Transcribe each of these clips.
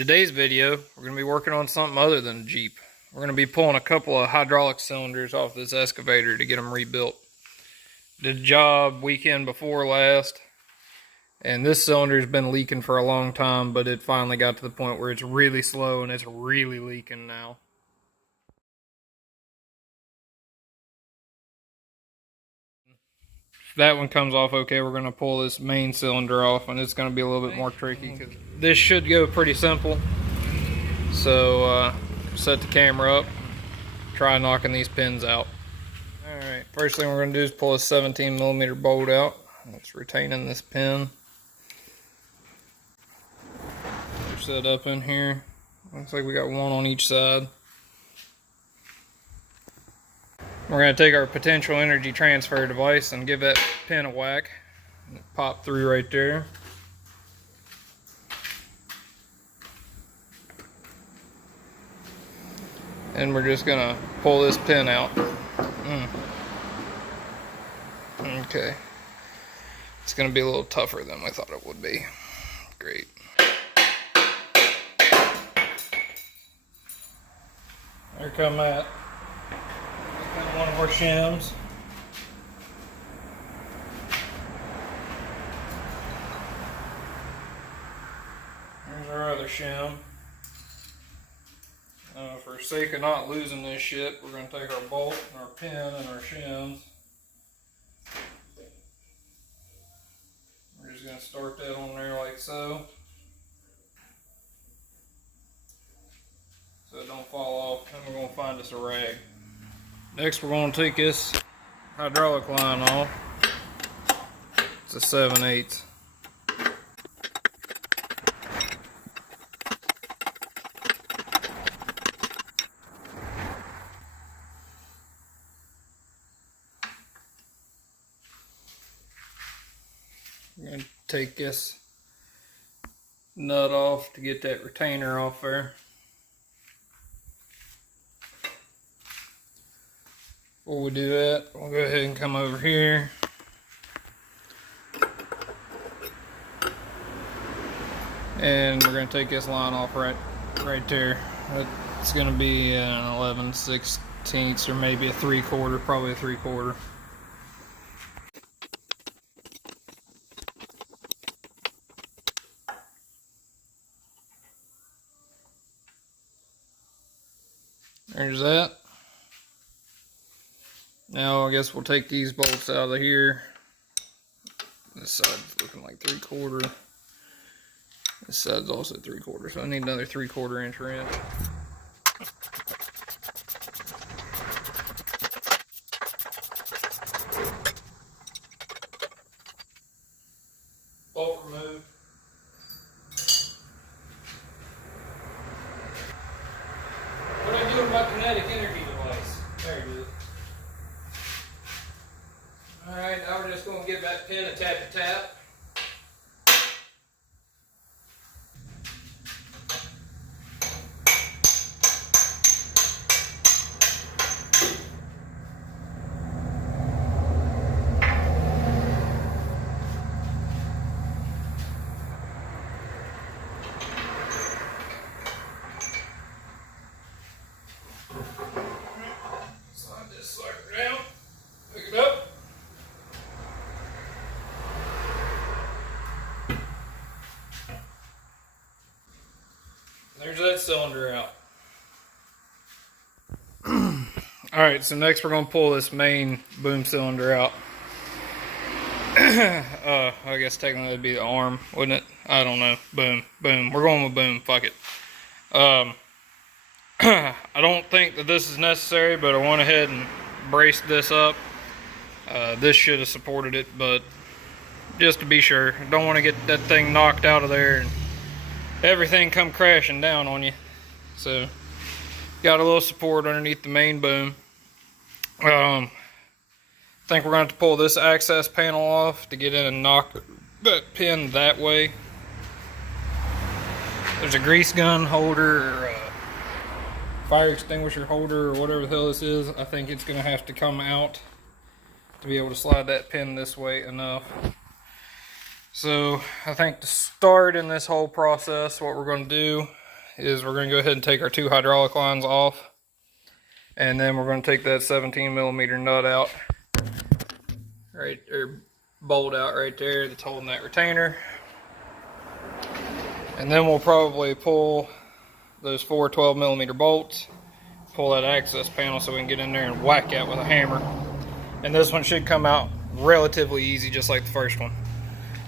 today's video, we're going to be working on something other than a Jeep. We're going to be pulling a couple of hydraulic cylinders off this excavator to get them rebuilt. Did a job weekend before last, and this cylinder's been leaking for a long time, but it finally got to the point where it's really slow and it's really leaking now. If that one comes off okay, we're going to pull this main cylinder off, and it's going to be a little bit more tricky. This should go pretty simple. So set the camera up, try knocking these pins out. Alright, first thing we're going to do is pull a 17mm bolt out. It's retaining this pin. They're set up in here. Looks like we got one on each side. We're going to take our potential energy transfer device and give that pin a whack. And it popped through right there. And we're just going to pull this pin out. Okay. It's going to be a little tougher than I thought it would be. Great. There come that. One of our shims. Here's our other shim. For sake of not losing this shit, we're going to take our bolt and our pin and our shims. We're just going to start that on there like so. So it don't fall off. Then we're going to find us a rag. Next, we're going to take this hydraulic line off. It's a 7/8. I'm going to take this nut off to get that retainer off there. Before we do that, we'll go ahead and come over here. And we're going to take this line off right there. It's going to be an 11/16 or maybe a 3/4, probably a 3/4. There's that. Now I guess we'll take these bolts out of here. This side's looking like 3/4. This side's also 3/4, so I need another 3/4 inch wrench. Bolt removed. What do I do with my kinetic energy device? There it is. Alright, now we're just going to give that pin a tap. Slide this sucker down, pick it up. There's that cylinder out. Alright, so next we're going to pull this main boom cylinder out. I guess technically it'd be the arm, wouldn't it? I don't know. Boom. We're going with boom. Fuck it. I don't think that this is necessary, but I went ahead and braced this up. This should have supported it, but just to be sure. Don't want to get that thing knocked out of there and everything come crashing down on you. So got a little support underneath the main boom. I think we're going to have to pull this access panel off to get in and knock that pin that way. There's a grease gun holder or a fire extinguisher holder or whatever the hell this is. I think it's going to have to come out to be able to slide that pin this way enough. So I think to start in this whole process, what we're going to do is we're going to go ahead and take our 2 hydraulic lines off. And then we're going to take that 17mm nut out. Right, or bolt out right there that's holding that retainer. And then we'll probably pull those 4 12mm bolts, pull that access panel so we can get in there and whack it with a hammer. And this one should come out relatively easy, just like the first one.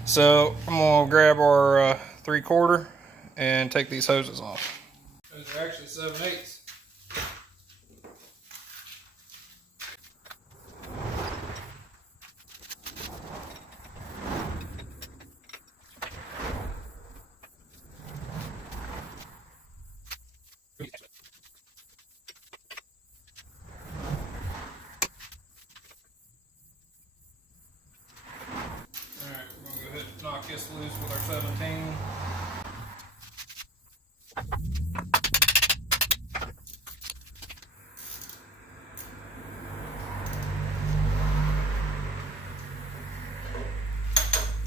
So I'm gonna grab our 3/4 and take these hoses off. Those are actually 7/8. Knock this loose with our 17.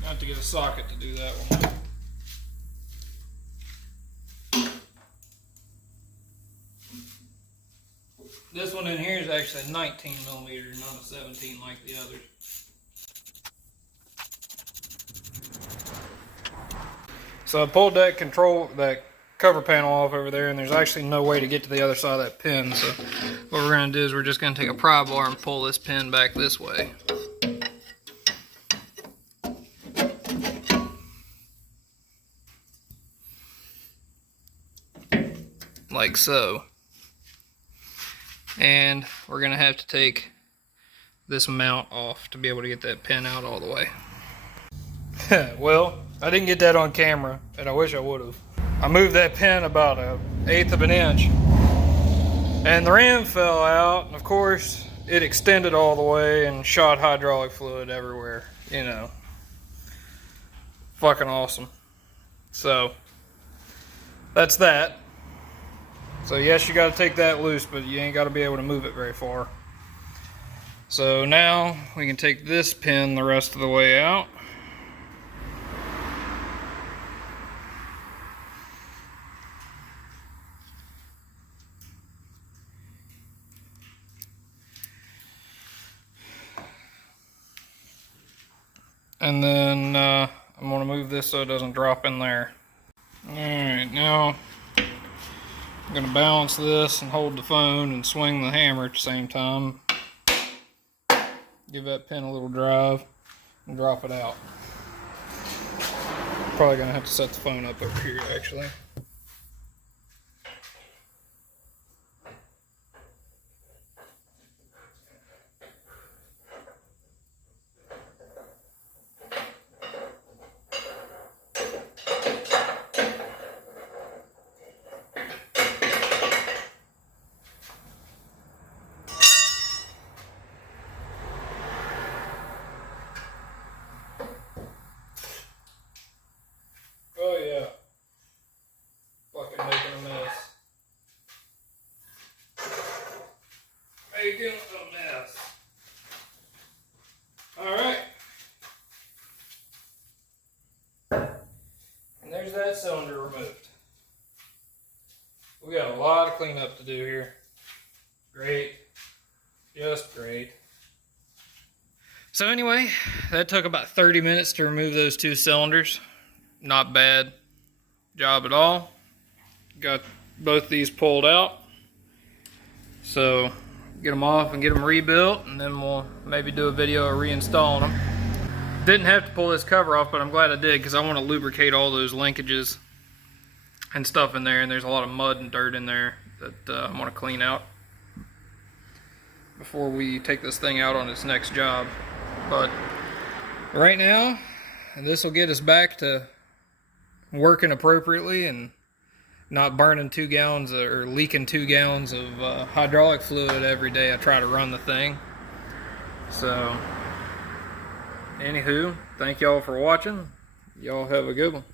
I have to get a socket to do that one. This one in here is actually 19mm, not a 17 like the others. So I pulled that cover panel off over there, and there's actually no way to get to the other side of that pin. So what we're going to do is we're just going to take a pry bar and pull this pin back this way. Like so. And we're going to have to take this mount off to be able to get that pin out all the way. Well, I didn't get that on camera, and I wish I would have. I moved that pin about 1/8 of an inch, and the rim fell out, and of course it extended all the way and shot hydraulic fluid everywhere. You know, fucking awesome. So that's that. So yes, you got to take that loose, but you ain't got to be able to move it very far. So now we can take this pin the rest of the way out. And then I'm going to move this so it doesn't drop in there. Alright, now I'm going to balance this and hold the phone and swing the hammer at the same time. Give that pin a little drive and drop it out. Probably going to have to set the phone up over here actually. Oh yeah, fucking making a mess. Making a mess. Alright. And there's that cylinder removed. We got a lot of cleanup to do here. Great. Just great. So anyway, that took about 30 minutes to remove those 2 cylinders. Not bad job at all. Got both these pulled out. So get them off and get them rebuilt, and then we'll maybe do a video of reinstalling them. Didn't have to pull this cover off, but I'm glad I did because I want to lubricate all those linkages and stuff in there, and there's a lot of mud and dirt in there that I want to clean out before we take this thing out on its next job. But right now, this will get us back to working appropriately and not burning 2 gallons or leaking 2 gallons of hydraulic fluid every day I try to run the thing. So anywho, thank y'all for watching. Y'all have a good one.